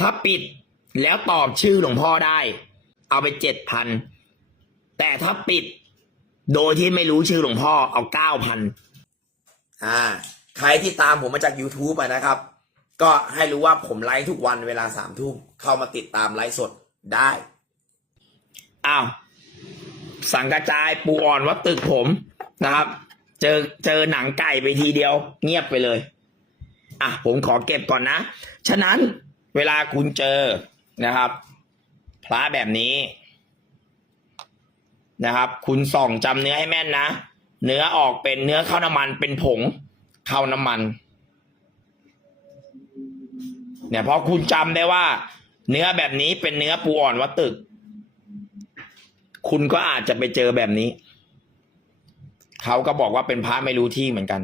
ถ้าปิดแล้วตอบชื่อหลวงพ่อได้ เอาไปเจ็ดพันแต่ถ้าปิด โดยที่ไม่รู้ชื่อหลวงพ่อเอาเก้าพันอ่า ใครที่ตามผมมาจาก YouTube อะนะครับ ก็ให้รู้ว่าผมไลฟ์ทุกวันเวลาสามทุ่มเข้ามาติดตามไลฟ์สดได้อ้าวสังกระจายปูอ่อนวัดตึกผมนะครับ เจอเจอหนังไก่ไปทีเดียว เงียบไปเลย อะผมขอเก็บก่อนนะ ฉะนั้น เวลาคุณเจอนะครับ พระแบบนี้นะครับ คุณส่องจำเนื้อให้แม่นนะ เนื้อออกเป็นเนื้อข้าวน้ำมันเป็นผงข้าวน้ำมัน เนี่ยพอคุณจำได้ว่า เนื้อแบบนี้เป็นเนื้อปูอ่อนวัดตึก คุณก็อาจจะไปเจอแบบนี้ เขาก็บอกว่าเป็นพระไม่รู้ที่เหมือนกัน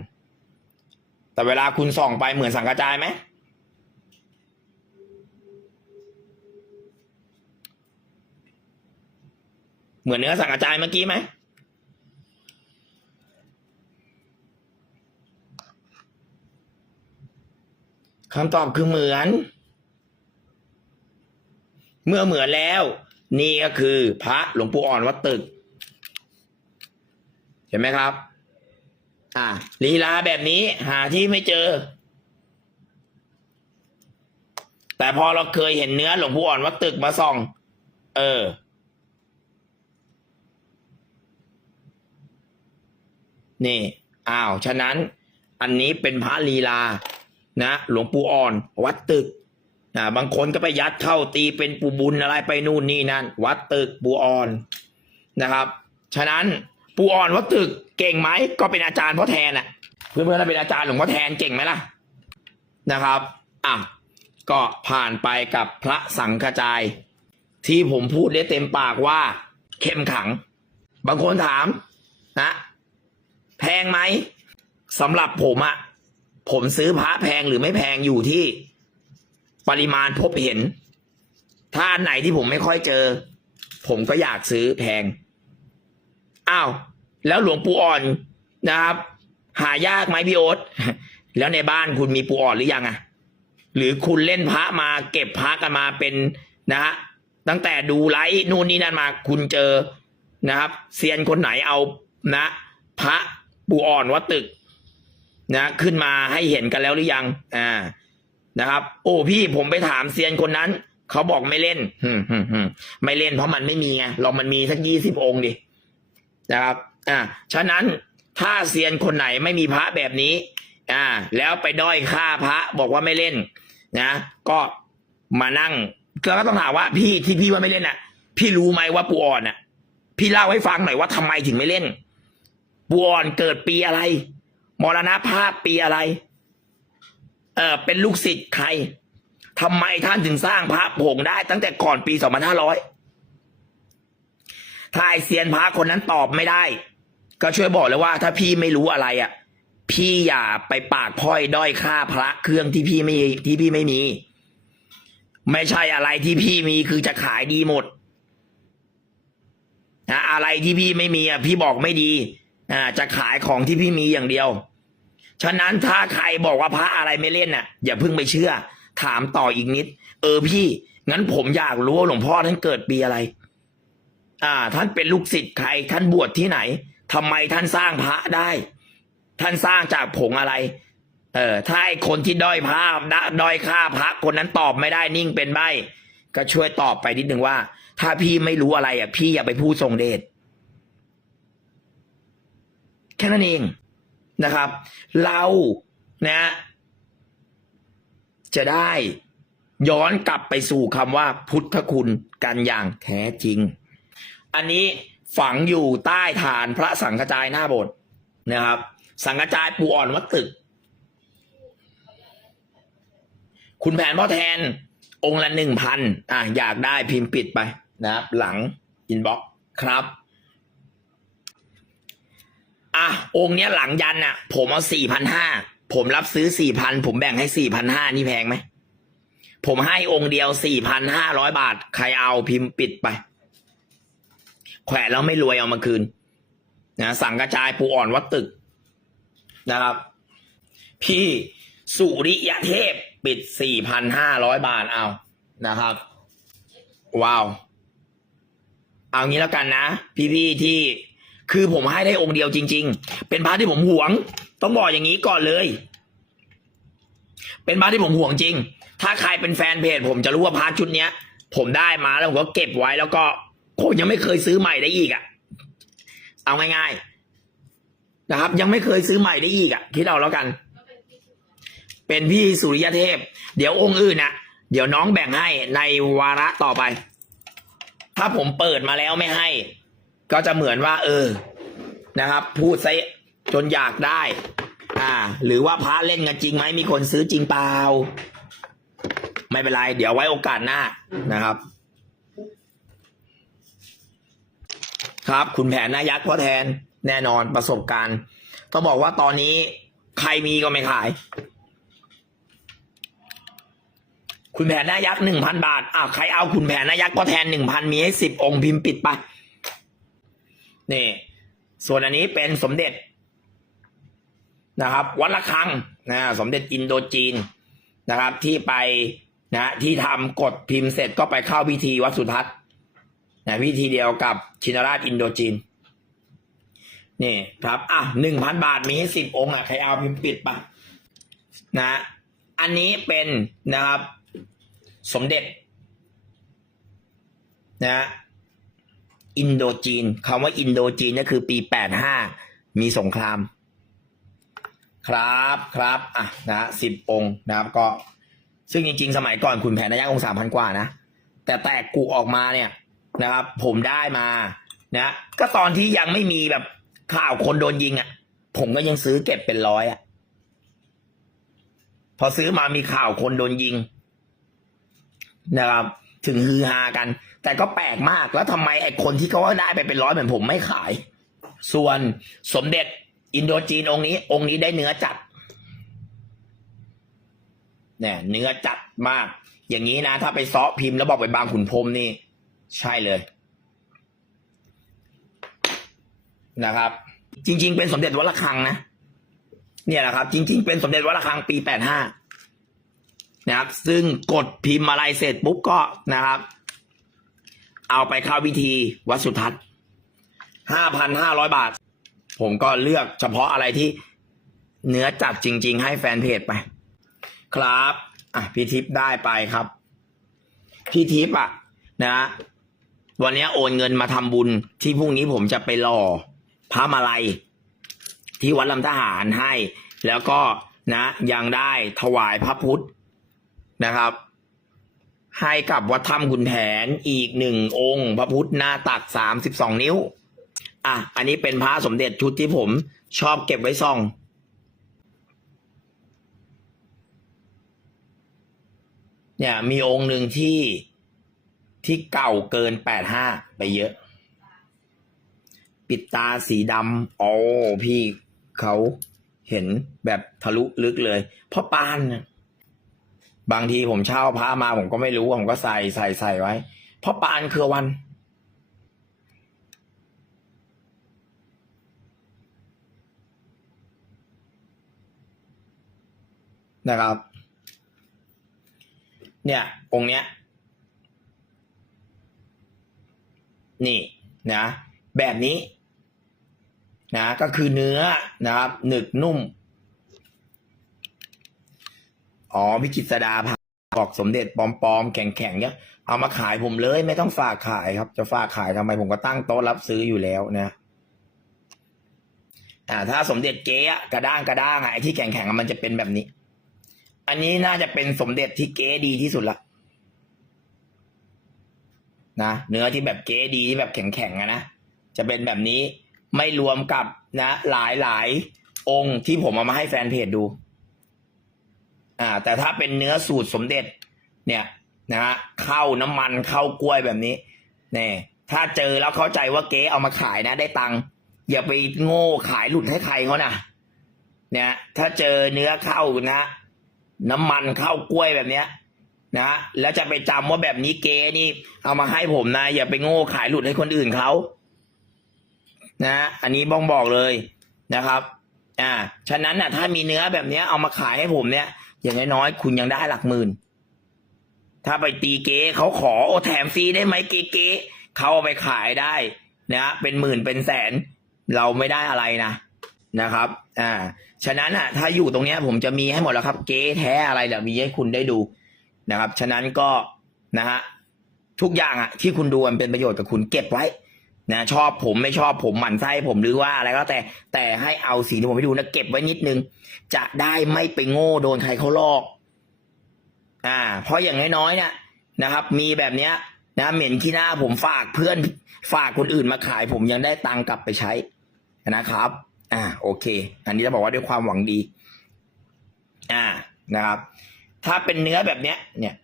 แต่เวลาคุณส่องไปเหมือนสังกระจายไหม เหมือนเนื้อสังกระจายเมื่อกี้ไหมคำตอบคือเหมือน เมื่อเหมือนแล้ว นี่ก็คือพระหลวงปู่อ่อนวัดตึก เห็นไหมครับ อ่าลีลาแบบนี้หาที่ไม่เจอ แต่พอเราเคยเห็นเนื้อหลวงปู่อ่อนวัดตึกมาส่อง เออ นี่อ้าวฉะนั้นอันนี้เป็นพระลีลานะหลวงปู่อ่อน วัดตึกนะบางคนก็ไปยัดเข้าตีเป็นปูบุญอะไรไปนู่นนี่นั่นวัดตึกปู่อ่อนนะครับ ฉะนั้นปู่อ่อนวัดตึกเก่งไหมก็เป็นอาจารย์พ่อแทนอะเพื่อนๆเราเป็นอาจารย์หลวงพ่อแทนเก่งไหมล่ะนะครับอะก็ผ่านไปกับพระสังฆจาย ที่ผมพูดได้เต็มปากว่าเข้มขัง บางคนถามนะ แพงไหมสำหรับผมอะผมซื้อพระแพงหรือไม่แพงอยู่ที่ ปริมาณพบเห็น ถ้าอันไหนที่ผมไม่ค่อยเจอ ผมก็อยากซื้อแพงอ้าวแล้วหลวงปู่อ่อนนะครับ หายากไหมพี่โอ๊ตแล้วในบ้านคุณมีปู่อ่อนหรือยังอะหรือคุณเล่นพระมาเก็บพระกันมาเป็นนะฮะตั้งแต่ดูไลฟ์นู่นนี่นั่นมาคุณเจอนะครับเซียนคนไหนเอานะ พระ ปู่อ่อนวัดตึก นะ ขึ้นมาให้เห็นกันแล้วหรือยัง อ่า นะครับ โอ้พี่ผมไปถามเซียนคนนั้น เขาบอกไม่เล่นหึมหึมหึมไม่เล่นเพราะมันไม่มีไงลองมันมีสักยี่สิบองค์ดินะครับ อ่าฉะนั้นถ้าเซียนคนไหนไม่มีพระแบบนี้ อ่า แล้วไปด้อยค่าพระบอกว่าไม่เล่น นะก็มานั่งก็ต้องถามว่า พี่ที่พี่ว่าไม่เล่นอะ พี่รู้ไหมว่าปูอ่อนอะ พี่เล่าให้ฟังหน่อยว่าทำไมถึงไม่เล่น ปูอ่อนเกิดปีอะไร มรณภาพปีอะไร เออเป็นลูกศิษย์ใครทำไมท่านถึงสร้างพระผงได้ตั้งแต่ก่อนปีสองพันห้าร้อยถ้าไอเซียนพระคนนั้นตอบไม่ได้ ก็ช่วยบอกเลยว่า ถ้าพี่ไม่รู้อะไรอะ พี่อย่าไปปากพ้อยด้อยค่าพระเครื่องที่พี่ไม่ที่พี่ไม่มี ไม่ใช่อะไรที่พี่มีคือจะขายดีหมดนะอะไรที่พี่ไม่มีอะพี่บอกไม่ดี อ่าจะขายของที่พี่มีอย่างเดียว ฉะนั้นถ้าใครบอกว่าพระอะไรไม่เล่นน่ะ อย่าเพิ่งไปเชื่อ ถามต่ออีกนิด เออพี่ งั้นผมอยากรู้ว่าหลวงพ่อท่านเกิดปีอะไร อ่า ท่านเป็นลูกศิษย์ใคร ท่านบวชที่ไหนทำไมท่านสร้างพระได้ ท่านสร้างจากผงอะไร เออถ้าไอคนที่ด้อยพระด้อยค่าพระคนนั้นตอบไม่ได้นิ่งเป็นใบก็ช่วยตอบไปนิดหนึ่งว่า ถ้าพี่ไม่รู้อะไรอะพี่อย่าไปพูดทรงเดช ค่นั้นเองนะครับ เรานะจะได้ย้อนกลับไปสู่คำว่าพุทธคุณกันอย่างแท้จริง อันนี้ฝังอยู่ใต้ฐานพระสังฆจายหน้าโบสถ์นะครับ สังฆจายปูอ่อนวัดตึก คุณแผนพ่อแทนองค์ละหนึ่งพันอะอยากได้พิมพ์ปิดไปนะครับ หลังอินบ็อกครับ อะองค์เนี้ยหลังยันอะ ผมเอาสี่พันห้าผมรับซื้อสี่พันผมแบ่งให้สี่พันห้านี่แพงไหมผมให้องค์เดียวสี่พันห้าร้อยบาท ใครเอาพิมพ์ปิดไป แขวนแล้วไม่รวยเอามาคืนนะสั่งกระจายปูอ่อนวัดตึกนะครับ พี่สุริยเทพปิดสี่พันห้าร้อยบาทเอานะครับ ว้าว เอางี้แล้วกันนะ พี่ๆที่ คือผมให้ได้องค์เดียวจริง ๆ เป็นพระที่ผมหวง ต้องบอกอย่างนี้ก่อนเลย เป็นพระที่ผมหวงจริง ถ้าใครเป็นแฟนเพจผมจะรู้ว่าพระชุดเนี้ย ผมได้มาแล้วผมก็เก็บไว้แล้วก็ผมยังไม่เคยซื้อใหม่ได้อีกอะ่ะ เอาง่ายๆนะครับ ยังไม่เคยซื้อใหม่ได้อีกอะ่ะคิดเอาแล้วกัน เป็นพี่สุริยเทพ เดี๋ยวองค์อื่นนะเดี๋ยวน้องแบ่งให้ในวาระต่อไป ถ้าผมเปิดมาแล้วไม่ให้ ก็จะเหมือนว่า เออ นะครับ พูดซะจนอยากได้ อ่า หรือว่าพระเล่นกันจริงไหมมีคนซื้อจริงเปล่า ไม่เป็นไร เดี๋ยวไว้โอกาสหน้านะครับ ครับ คุณแผนนายักษ์พ่อแทนแน่นอนประสบการณ์ต้องบอกว่าตอนนี้ใครมีก็ไม่ขาย คุณแผนนายักษ์หนึ่งพันบาทอ้าวใครเอาคุณแผนนายักษ์พ่อแทนหนึ่งพันมีให้สิบองค์พิมพ์ปิดไป นี่ ส่วนอันนี้เป็นสมเด็จนะครับ วัดละคังนะสมเด็จอินโดจีนนะครับ ที่ไปนะที่ทำกดพิมพ์เสร็จก็ไปเข้าพิธีวัดสุทัศน์นะพิธีเดียวกับชินราชอินโดจีนนี่ครับอะหนึ่งพันบาทมีให้สิบองค์อะใครเอาพิมพ์ปิดปะนะอันนี้เป็นนะครับ สมเด็จนะ อินโดจีนคำว่าอินโดจีนก็คือปีแปดห้ามีสงคราม ครับครับอะนะสิบองค์นะครับก็ ซึ่งจริง ๆ สมัยก่อนขุนแผนนายกองสามพันกว่านะ แต่แตกกูออกมาเนี่ยนะครับ ผมได้มานะก็ตอนที่ยังไม่มีแบบข่าวคนโดนยิงอะ่ะ ผมก็ยังซื้อเก็บเป็นร้อยอะ่ะ พอซื้อมามีข่าวคนโดนยิงนะครับ ถึงฮือฮากัน แต่ก็แปลกมากแล้วทำไมไอ้คนที่เขาได้ไปเป็นร้อยเหมือนผมไม่ขาย ส่วนสมเด็จอินโดจีนองค์นี้ องค์นี้ได้เนื้อจัดเนี่ยเนื้อจัดมาก อย่างนี้นะ ถ้าไปซ้อพิมพ์แล้วบอกไปบางขุนพรมนี่ ใช่เลยนะครับ จริง ๆ เป็นสมเด็จวัดระฆังนะเนี่ยแหละครับ จริง ๆ เป็นสมเด็จวัดระฆังปีแปดห้านะครับ ซึ่งกดพิมพ์อะไรเสร็จปุ๊บก็นะครับ เอาไปเข้าพิธีวัดสุทัศน์ห้าพันห้าร้อยบาท ผมก็เลือกเฉพาะอะไรที่เนื้อจัดจริง ๆ ให้แฟนเพจไป ครับ อะพี่ทิพย์ได้ไปครับ พี่ทิพย์อะ นะวันนี้โอนเงินมาทำบุญที่พรุ่งนี้ผมจะไปรอพระมาลัย ที่วัดลำทหารให้ แล้วก็นะยังได้ถวายพระพุทธนะครับ ให้กับวัดถ้ำขุนแผนอีกหนึ่งองค์ พระพุทธหน้าตักสามสิบสองนิ้ว อะ อันนี้เป็นพระสมเด็จชุดที่ผมชอบเก็บไว้ซ่อง เนี่ยมีองค์หนึ่งที่ที่เก่าเกินแปดห้าไปเยอะ ปิดตาสีดำโอ้พี่เขาเห็นแบบทะลุลึกเลยเพราะปานน่ะ บางทีผมเช่าพระมาผมก็ไม่รู้ผมก็ใส่ใส่ใส่ไว้เพราะปานคือวัน นะครับ เนี่ย องค์เนี้ย นี่นะ แบบนี้ นะ ก็คือเนื้อนะครับ หนึกนุ่ม อ๋อพิจิตรดาพาบอกสมเด็จปลอมๆแข็งๆเนี้ยเอามาขายผมเลย ไม่ต้องฝากขายครับ จะฝากขายทำไมผมก็ตั้งโต๊ะรับซื้ออยู่แล้วนะอ่าถ้าสมเด็จเก๊กระด้างกระด้างอะไอ้ที่แข็งๆมันจะเป็นแบบนี้ อันนี้น่าจะเป็นสมเด็จที่เก๊ดีที่สุดละนะเนื้อที่แบบเก๊ดีที่แบบแข็งๆอะนะจะเป็นแบบนี้ไม่รวมกับนะ หลายๆ องค์ที่ผมเอามาให้แฟนเพจดู อ่า แต่ถ้าเป็นเนื้อสูตรสมเด็จ เนี่ยนะฮะเข้าน้ำมันเข้ากล้วยแบบนี้เนี่ยถ้าเจอแล้วเข้าใจว่าเก๊เอามาขายนะ ได้ตังค์อย่าไปโง่ขายหลุดให้ใครเขานะเนี่ย ถ้าเจอเนื้อเข้านะ น้ำมันเข้ากล้วยแบบเนี้ยนะแล้วจะไปจำว่าแบบนี้เก๊นี่ เอามาให้ผมนะ อย่าไปโง่ขายหลุดให้คนอื่นเขานะอันนี้บ้องบอกเลยนะครับ อ่า ฉะนั้นน่ะ ถ้ามีเนื้อแบบเนี้ยเอามาขายให้ผมเนี่ย อย่างน้อยๆคุณยังได้หลักหมื่น ถ้าไปตีเก๊เขาขอโอแถมฟรีได้ไหมเก๊เก๊เขาเอาไปขายได้นะเป็นหมื่นเป็นแสน เราไม่ได้อะไรนะนะครับ อ่า ฉะนั้นอะ ถ้าอยู่ตรงเนี้ย ผมจะมีให้หมดแล้วครับ เก๊แท้อะไรเดี๋ยวมีให้คุณได้ดูนะครับ ฉะนั้นก็นะฮะทุกอย่างอะ ที่คุณดูมันเป็นประโยชน์กับคุณเก็บไว้ นะ ชอบผมไม่ชอบผมหมั่นไส้ผมหรือว่าอะไรก็แต่แต่ให้เอาสีที่ผมไปดูนะเก็บไว้นิดนึง จะได้ไม่ไปโง่โดนใครเขาลอก อ่า เพราะอย่างน้อยๆเนี่ยนะครับ มีแบบเนี้ย นะเหม็นขี้หน้าผมฝากเพื่อนฝากคนอื่นมาขาย ผมยังได้ตังค์กลับไปใช้นะครับ อ่า โอเค อันนี้จะบอกว่าด้วยความหวังดี อ่านะครับ ถ้าเป็นเนื้อแบบเนี้ย เนี่ย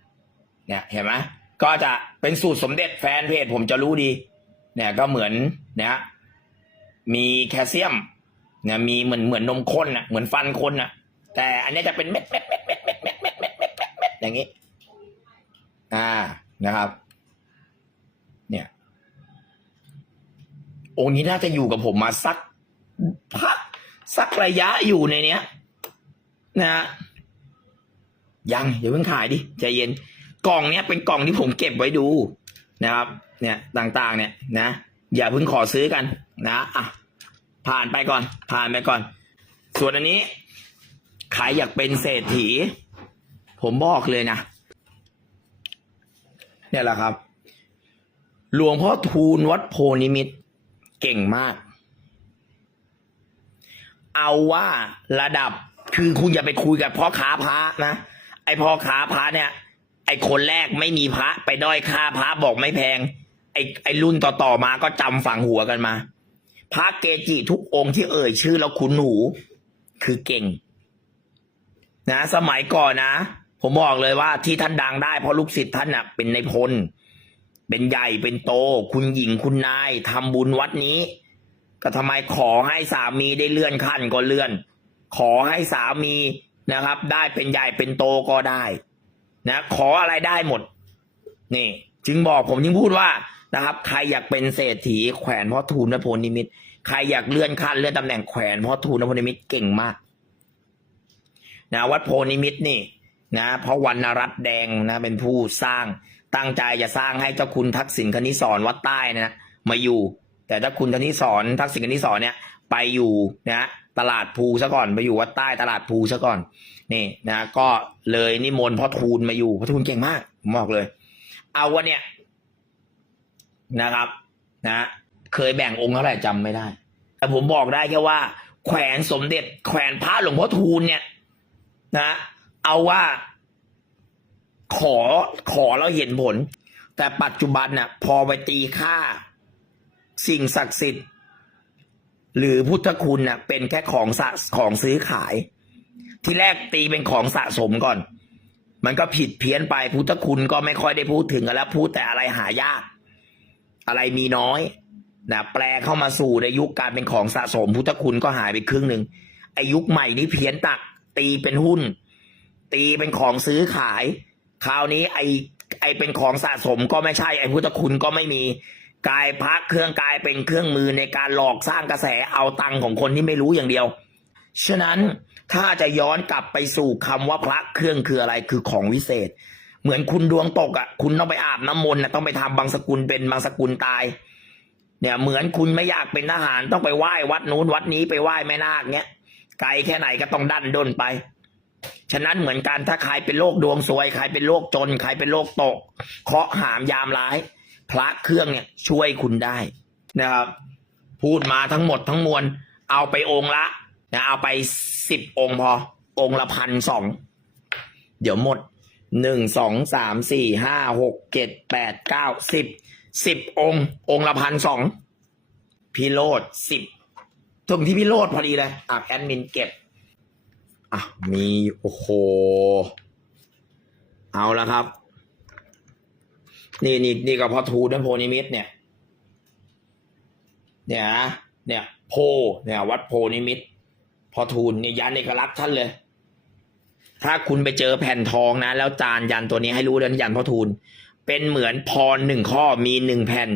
เนี่ยเห็นไหมก็จะเป็นสูตรสมเด็จแฟนเพจผมจะรู้ดี เนี่ยก็เหมือนเนี่ยมีแคลเซียมเนี่ยมีเหมือนเหมือนนมข้นน่ะเหมือนฟันคนน่ะแต่อันนี้จะเป็นเม็ดเม็ดเม็ดเม็ดเม็ดเม็ดเม็ดเม็ดเม็ดเม็ดเม็ดอย่างนี้ อ่านะครับ เนี่ย องค์นี้น่าจะอยู่กับผมมาสักพักสักระยะอยู่ในเนี้ย นะฮะยังอย่าเพิ่งขายดิใจเย็น กล่องเนี้ยเป็นกล่องที่ผมเก็บไว้ดูนะครับ เนี่ยต่างๆ เนี่ยนะอย่าเพิ่งขอซื้อกันนะอะผ่านไปก่อน ผ่านไปก่อน ส่วนอันนี้ใครอยากเป็นเศรษฐี ผมบอกเลยนะเนี่ยแหละครับ หลวงพ่อทูลวัดโพนิมิตเก่งมาก เอาว่าระดับคือคุณอย่าไปคุยกับพ่อค้าพระนะไอพ่อค้าพระเนี่ย ไอคนแรกไม่มีพระไปด้อยค่าพระบอกไม่แพง ไอ้ไอ้รุ่นต่อๆมาก็จำฝังหัวกันมา พระเกจิทุกองค์ที่เอ่ยชื่อแล้วคุ้นหู คือเก่ง นะ สมัยก่อนนะ ผมบอกเลยว่าที่ท่านดังได้เพราะลูกศิษย์ท่านน่ะ เป็นในพล เป็นใหญ่เป็นโต คุณหญิงคุณนายทำบุญวัดนี้ ก็ทำไมขอให้สามีได้เลื่อนขั้นก็เลื่อน ขอให้สามีนะครับ ได้เป็นใหญ่เป็นโตก็ได้ นะ ขออะไรได้หมด นี่ จึงบอกผมจึงพูดว่า นะครับ ใครอยากเป็นเศรษฐีแขวนพ่อทูลนพนิมิตรใครอยากเลื่อนขั้นเลื่อนตำแหน่งแขวนพ่อทูลนพนิมิตรเก่งมาก นะวัดโพนิมิตรนี่ นะเพราะวรรณรัตน์แดงนะ เป็นผู้สร้างตั้งใจจะสร้างให้เจ้าคุณทักษิณคณิสรวัดใต้นะมาอยู่ แต่ถ้าคุณคณิสรทักษิณคณิสรเนี่ย ไปอยู่นะตลาดภูซะก่อนไปอยู่วัดใต้ตลาดภูซะก่อน นี่นะ ก็เลยนิมนต์พ่อทูลมาอยู่พ่อทูลเก่งมากผมบอกเลย เอาวันเนี่ย นะครับนะเคยแบ่งองค์เท่าไหร่จำไม่ได้ แต่ผมบอกได้แค่ว่า แขวนสมเด็จ แขวนพระหลวงพ่อทูลเนี่ย นะ เอาว่า ขอขอแล้วเห็นผล แต่ปัจจุบันน่ะ พอไปตีค่า สิ่งศักดิ์สิทธิ์ หรือพุทธคุณน่ะ เป็นแค่ของสะของซื้อขาย ที่แรกตีเป็นของสะสมก่อน มันก็ผิดเพี้ยนไปพุทธคุณก็ไม่ค่อยได้พูดถึงกันแล้วพูดแต่อะไรหายาก อะไรมีน้อยนะแปลเข้ามาสู่ในยุคการเป็นของสะสมพุทธคุณก็หายไปครึ่งหนึ่งไอายุคใหม่นี้เพี้ยนตัก ตีเป็นหุ้น ตีเป็นของซื้อขาย คราวนี้ไอไอเป็นของสะสมก็ไม่ใช่ไอพุทธคุณก็ไม่มีกลายพักเครื่องกลายเป็นเครื่องมือในการหลอกสร้างกระแสเอาตังค์ของคนที่ไม่รู้อย่างเดียว ฉะนั้นถ้าจะย้อนกลับไปสู่คำว่าพระเครื่องคืออะไรคือของวิเศษ เหมือนคุณดวงตกอะ คุณต้องไปอาบน้ำมนต์นะต้องไปทำบางสกุลเป็นบางสกุลตาย เนี่ย เหมือนคุณไม่อยากเป็นทหารต้องไปไหว้วัดนู้นวัดนี้ไปไหว้แม่นาคเนี้ยไกลแค่ไหนก็ต้องดันด้นไป ฉะนั้นเหมือนกันถ้าใครเป็นโรคดวงซวย ใครเป็นโรคจน ใครเป็นโรคตก เคาะห์หามยามร้าย พระเครื่องเนี่ยช่วยคุณได้นะครับ พูดมาทั้งหมดทั้งมวล เอาไปองค์ละนะเอาไปสิบองค์พอ องค์ละพันสอง เดี๋ยวหมด หนึ่งสองสามสี่ห้าหกเจ็ดแปดเก้าสิบสิบองค์ องค์ละพันสองพี่โรดสิบถึงที่พี่โรดพอดีเลย อะแอดมินเก็บ อะ มี โอ้โห เอาละครับ นี่นี่นี่ก็พอทูนโพนิมิตเนี่ย เนี่ยนะเนี่ย โพ เนี่ย วัดโพนิมิต พอทูลเนี่ยยันเอกลักษณ์ท่านเลย ถ้าคุณไปเจอแผ่นทองนะ แล้วจานยันตัวนี้ให้รู้เลยยันพ่อทูลเป็นเหมือนพรหนึ่งข้อมีหนึ่งแผ่น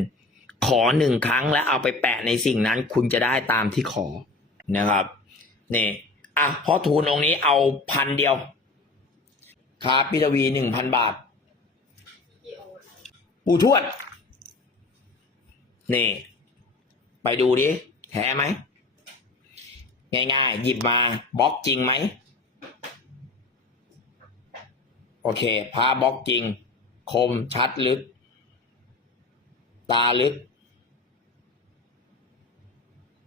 ขอหนึ่งครั้งแล้วเอาไปแปะในสิ่งนั้น คุณจะได้ตามที่ขอนะครับนี่อะพ่อทูลองค์นี้เอาพันเดียวครับพิทวีหนึ่งพันบาท ปู่ทวด นี่ ไปดูดิ แท้ไหม ง่ายๆ หยิบมาบล็อกจริงไหม โอเคพาบล็อกจริง คมชัดลึก ตาลึก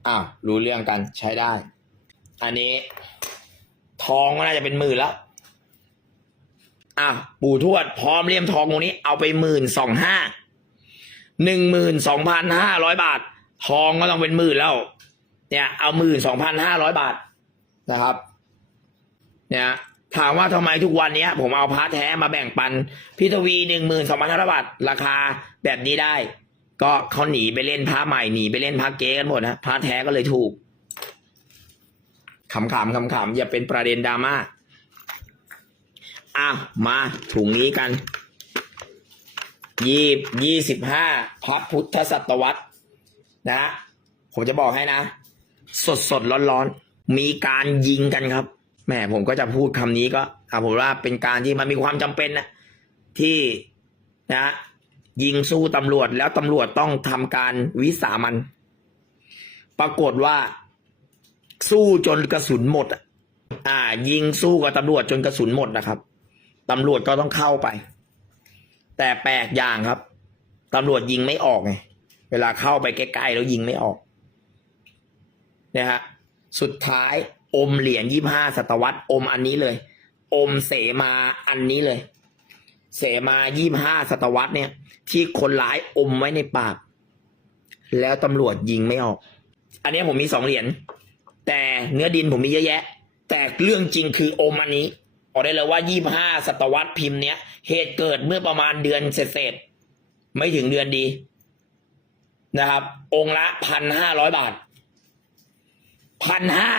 อ้าวรู้เรื่องกันใช้ได้ อันนี้ ทองก็น่าจะเป็นหมื่นแล้วอะปู่ทวดพร้อมเลี่ยมทองตรงนี้เอาไปหมื่นสองห้าหนึ่งหมื่นสองพันห้าร้อยบาท ทองก็ต้องเป็นหมื่นแล้ว เนี่ย เอาหมื่นสองพันห้าร้อยบาทนะครับ เนี่ย ถามว่าทำไมทุกวันเนี้ย ผมเอาพระแท้มาแบ่งปันพิทวีหนึ่งหมื่นสองพันห้าร้อยบาทราคาแบบนี้ได้ ก็เขาหนีไปเล่นพระใหม่หนีไปเล่นพระเก๊กันหมดนะพระแท้ก็เลยถูกขำๆขำๆอย่าเป็นประเด็นดราม่าอ้าวมาถุงนี้กันยี่ยี่สิบห้าพระพุทธศตวรรษนะผมจะบอกให้นะ สดสดร้อนร้อนมีการยิงกันครับ แหมผมก็จะพูดคำนี้ก็อะผมว่าเป็นการที่มันมีความจำเป็นนะที่นะยิงสู้ตำรวจแล้วตำรวจต้องทำการวิสามันปรากฏว่าสู้จนกระสุนหมดอะอ่า ยิงสู้กับตำรวจจนกระสุนหมดนะครับตำรวจก็ต้องเข้าไป แต่แปลกอย่างครับตำรวจยิงไม่ออกไงเวลาเข้าไปใกล้ๆแล้วยิงไม่ออกเนี่ยฮะสุดท้าย อมเหรียญยี่ห้าศตวรรษอมอันนี้เลย อมเสมาอันนี้เลย เสมายี่ห้าศตวรรษเนี่ย ที่คนร้ายอมไว้ในปาก แล้วตำรวจยิงไม่ออก อันนี้ผมมีสองเหรียญแต่เนื้อดินผมมีเยอะแยะ แต่เรื่องจริงคืออมอันนี้บอกได้เลยว่ายี่ห้าศตวรรษพิมพ์เนี้ยเหตุเกิดเมื่อประมาณเดือนเศษๆไม่ถึงเดือนดีนะครับ องค์ละพันห้าร้อยบาทพันห้า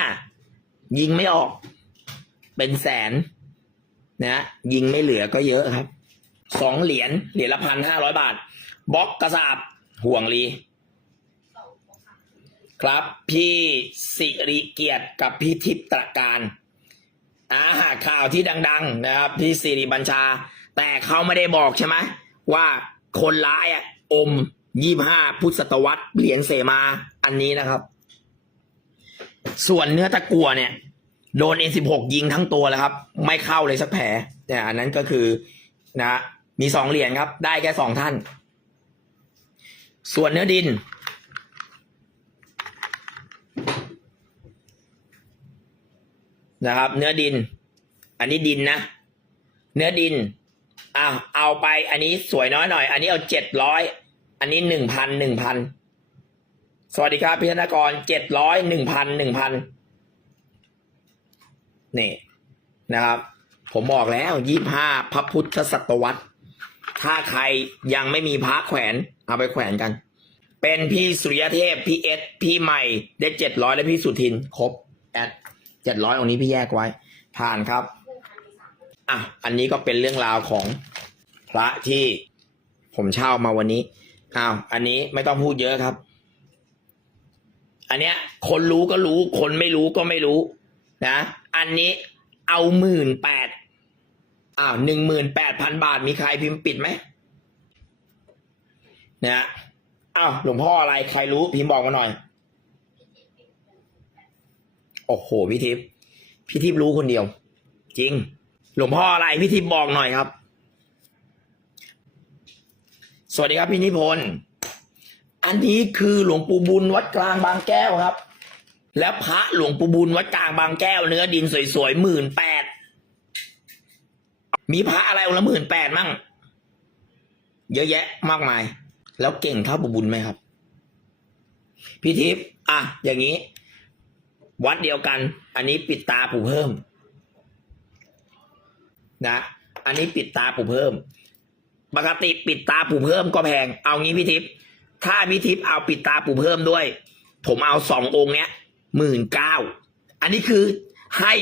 ยิงไม่ออก เป็นแสน นะ ยิงไม่เหลือก็เยอะครับสองเหรียญเหรียญละพันห้าร้อยบาทบล็อกกระสาบห่วงรีครับ พี่สิริเกียรติกับพี่ทิพย์ตระการอาหาข่าวที่ดัง ๆ นะครับ พี่สิริบัญชา แต่เขาไม่ได้บอกใช่ไหมว่าคนร้ายอะอมยี่ห้าพุทธศตวรรษเหรียญเสมาอันนี้นะครับ ส่วนเนื้อตะกัวเนี่ย โดน N16 ยิงทั้งตัวเลยครับ ไม่เข้าเลยสักแผลแต่อันนั้นก็คือนะมีสองเหรียญครับ ได้แค่สองท่าน ส่วนเนื้อดิน นะครับ เนื้อดิน อันนี้ดินนะ เนื้อดินอ้าวเอาไป อันนี้สวยน้อยหน่อย อันนี้เอาเจ็ดร้อย อันนี้หนึ่งพันหนึ่งพัน สวัสดีครับพี่ธนกรเจ็ดร้อยหนึ่งพันหนึ่งพันนี่นะครับ ผมบอกแล้วยี่ห้าพระพุทธศตวรรษ ถ้าใครยังไม่มีพระแขวน เอาไปแขวนกัน เป็นพี่สุริยเทพ พี่เอสพี่ใหม่ได้เจ็ดร้อยและพี่สุทิน ครบแอดเจ็ดร้อยตรงนี้พี่แยกไว้ ผ่านครับ อะ อันนี้ก็เป็นเรื่องราวของพระที่ผมเช่ามาวันนี้อ้าวอันนี้ไม่ต้องพูดเยอะครับ อันเนี้ย คนรู้ก็รู้ คนไม่รู้ก็ไม่รู้นะ อันนี้เอาหมื่นแปดอ้าวหนึ่งหมื่นแปดพันบาทมีใครพิมพ์ปิดไหมนะอ้าวหลวงพ่ออะไรใครรู้พิมพ์บอกมาหน่อย โอ้โหพี่ทิพย์พี่ทิพย์รู้คนเดียว จริง หลวงพ่ออะไรพี่ทิพย์บอกหน่อยครับ สวัสดีครับพี่นิพนธ์ อันนี้คือหลวงปู่บุญวัดกลางบางแก้วครับ แล้วพระหลวงปู่บุญวัดกลางบางแก้วเนื้อดินสวยๆหมื่นแปดมีพระอะไรองค์ละหมื่นแปดมั่ง เยอะแยะมากมาย แล้วเก่งเท่าปู่บุญไหมครับ พี่ทิพย์อะ อย่างนี้ วัดเดียวกัน อันนี้ปิดตาปู่เพิ่ม นะ อันนี้ปิดตาปู่เพิ่ม ปกติปิดตาปู่เพิ่มก็แพง เอางี้พี่ทิพย์ ถ้าพี่ทิพย์เอาปิดตาปู่เพิ่มด้วย ผมเอาสององค์เนี้ยหมื่นเก้าอันนี้คือให้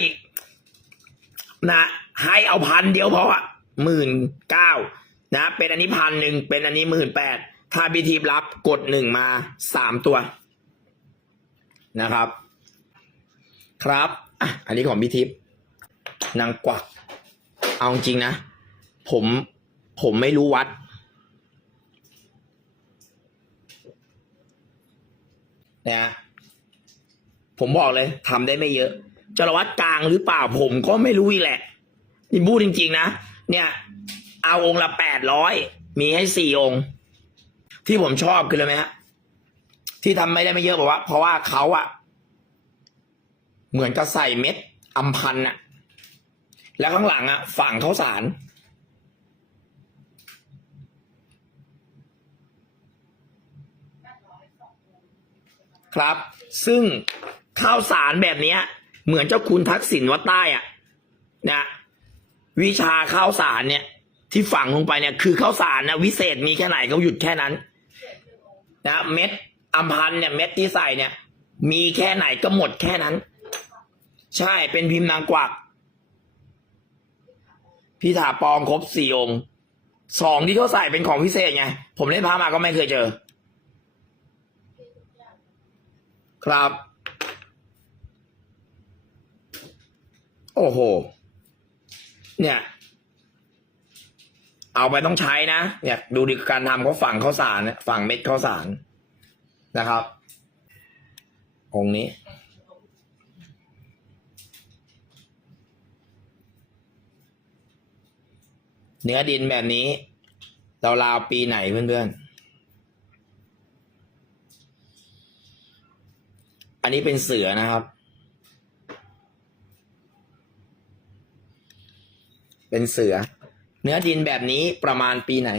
นะให้เอาพันเดียวพอหมื่นเก้านะ เป็นอันนี้พันหนึ่งเป็นอันนี้หมื่นแปดถ้าพี่ทิพย์รับกดหนึ่งมาสามตัวนะครับ ครับอะอันนี้ของพี่ทิพย์นางกวัก เอาจริงนะ ผมผมไม่รู้วัด นะผมบอกเลยทำได้ไม่เยอะจรวัตรกลางหรือเปล่าผมก็ไม่รู้อีแหละนี่พูดจริง ๆ นะ เนี่ย เอาองค์ละแปดร้อยมีให้สี่องค์ ที่ผมชอบคืออะไรไหมฮะที่ทำไม่ได้ไม่เยอะบอกว่า เพราะว่าเขาอะเหมือนกับใส่เม็ดอัมพันอะแล้วข้างหลังอะฝั่งข้าสาร ครับ ซึ่งข้าวสารแบบนี้เหมือนเจ้าคุณทักษิณวัดใต้อะนะวิชาข้าวสารเนี่ย ที่ฝังลงไปเนี่ย คือข้าวสารนะวิเศษมีแค่ไหนเขาหยุดแค่นั้น นะเม็ดอัมพันเนี่ยเม็ดที่ใส่เนี่ย มีแค่ไหนก็หมดแค่นั้น ใช่เป็นพิมพ์นางกวักพี่ถาปองครบสี่องค์สองที่เขาใส่เป็นของพิเศษไง ผมเล่นพามาก็ไม่เคยเจอ ครับ โอ้โห เนี่ย เอาไปต้องใช้นะ เนี่ย ดูดิการทำเขาฝังข้าวสารเนี่ยฝังเม็ดข้าวสารนะครับ องนี้ เนื้อดินแบบนี้เราราวปีไหนเพื่อนๆ อันนี้เป็นเสือนะครับ เป็นเสือ เนื้อดินแบบนี้ประมาณปีไหน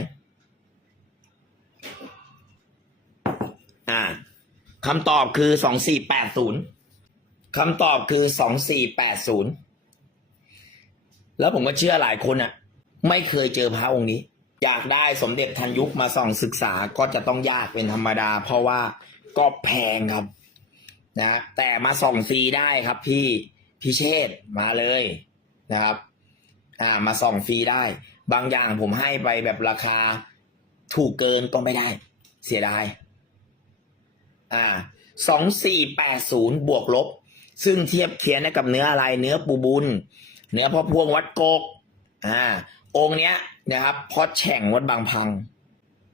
อ่าคำตอบคือสองสี่แปดศูนย์คำตอบคือสองสี่แปดศูนย์แล้วผมก็เชื่อหลายคนอะ ไม่เคยเจอพระองค์นี้ อยากได้สมเด็จทันยุคมาส่องศึกษาก็จะต้องยากเป็นธรรมดา เพราะว่าก็แพงครับ นะแต่มาส่องฟรีได้ครับพี่พี่เชษมาเลยนะครับ อ่ามาส่องฟรีได้ บางอย่างผมให้ไปแบบราคาถูกเกินก็ไม่ได้ เสียดายอ่าสองสี่แปดศูนย์บวกลบ ซึ่งเทียบเคียงกับเนื้ออะไรเนื้อปูบุญ เนื้อพ่อพวงวัดโกกอ่าองค์เนี้ยนะครับพ่อแฉ่งวัดบางพัง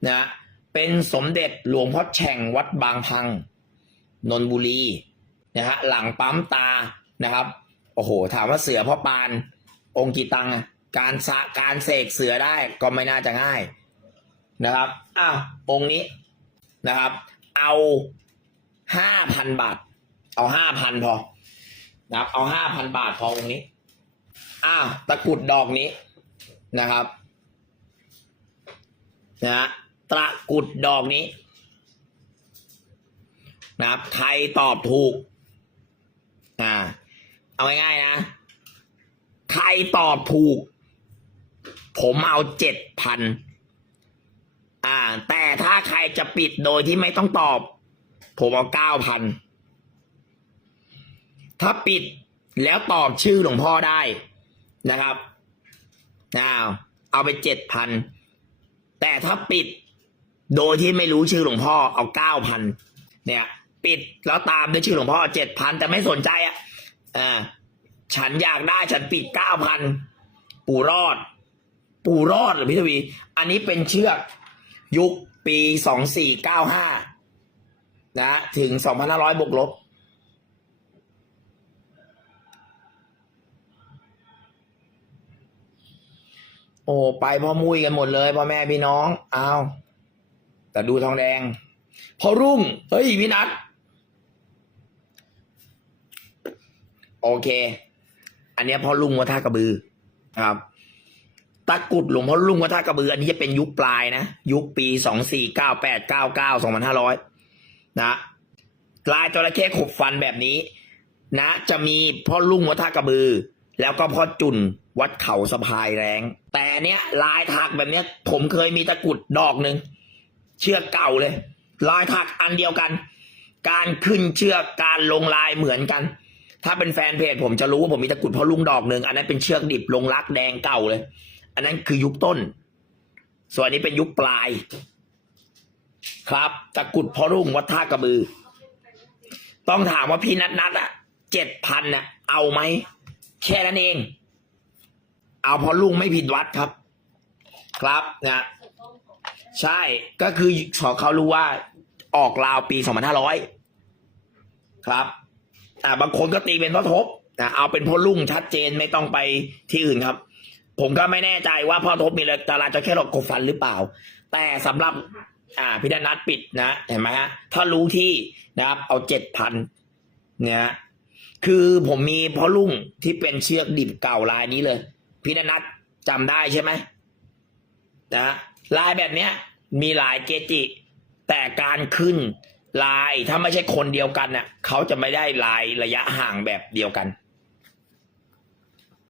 นะเป็นสมเด็จหลวงพ่อแฉ่งวัดบางพัง นนบุรีนะฮะหลังปั๊มตานะครับ โอ้โห ถามว่าเสือพ่อปานองค์กีตังการสะการเสกเสือได้ก็ไม่น่าจะง่ายนะครับอ้าวองค์นี้นะครับ เอาห้าพันบาท เอาห้าพันพอนะครับ เอาห้าพันบาทพอองค์นี้อ้าวตะกรุดดอกนี้นะครับนะฮะตะกรุดดอกนี้ นะครับ ใครตอบถูก อ่า เอาง่ายๆนะ ใครตอบถูก ผมเอาเจ็ดพัน อ่า แต่ถ้าใครจะปิดโดยที่ไม่ต้องตอบ ผมเอาเก้าพัน ถ้าปิดแล้วตอบชื่อหลวงพ่อได้นะครับอ้าวเอาไปเจ็ดพัน แต่ถ้าปิดโดยที่ไม่รู้ชื่อหลวงพ่อเอาเก้าพันเนี่ย ปิดแล้วตามด้วยชื่อหลวงพ่อเจ็ดพันแต่ไม่สนใจอะอ่าฉันอยากได้ฉันปิดเก้าพันปู่รอด ปู่รอดหรือพี่ทวี อันนี้เป็นเชือกยุคปีสองสี่เก้าห้านะ ถึงสองพันห้าร้อยบวกลบโอ้ไปพ่อมุ้ยกันหมดเลยพ่อแม่พี่น้องอ้าวแต่ดูทองแดง พอรุ่ง เฮ้ยพี่นัท โอเค อันนี้พ่อลุงวัดท่ากระบือครับตะกุดหลวงพ่อลุงวัดท่ากระบือ อันนี้จะเป็นยุคปลายนะ ยุคปีสองสี่เก้าแปดเก้าเก้าสองพันห้าร้อยนะลายจระเข้ขบฟันแบบนี้ นะ จะมีพ่อลุงวัดท่ากระบือ แล้วก็พ่อจุนวัดเขาสะพายแรง แต่เนี้ยลายถักแบบเนี้ย ผมเคยมีตะกุดดอกหนึ่งเชือกเก่าเลย ลายถักอันเดียวกัน การขึ้นเชือกการลงลายเหมือนกัน ถ้าเป็นแฟนเพจผมจะรู้ว่าผมมีตะกุดพ่อลุงดอกหนึ่งอันนั้นเป็นเชือกดิบลงรักแดงเก่าเลย อันนั้นคือยุคต้น ส่วนนี้เป็นยุคปลาย ครับ ตะกุดพ่อลุงวัดท่ากระบือ ต้องถามว่าพี่นัดนัดอะเจ็ดพันอะ เอาไหมแค่นั้นเอง เอาพราะลุงไม่ผิดวัดครับ ครับนะใช่ก็คือขอเขารู้ว่าออกราวปีสองพันห้าร้อยครับ อ่าบางคนก็ตีเป็นพ่อทบอ่าเอาเป็นพ่อลุ่งชัดเจนไม่ต้องไปที่อื่นครับ ผมก็ไม่แน่ใจว่าพ่อทบมีดาราจะแค่หลอกกบฟันหรือเปล่า แต่สำหรับ อ่าพิธนัดปิดนะเห็นไหมฮะถ้ารู้ที่นะครับ เอาเจ็ดพันเนี่ยคือผมมีพ่อลุ่งที่เป็นเชือกดิบเก่าลายนี้เลย พี่นนัทจำได้ใช่ไหมนะลายแบบเนี้ยมีหลายเกจิ แต่การขึ้น ลายถ้าไม่ใช่คนเดียวกันน่ะเขาจะไม่ได้ลายระยะห่างแบบเดียวกัน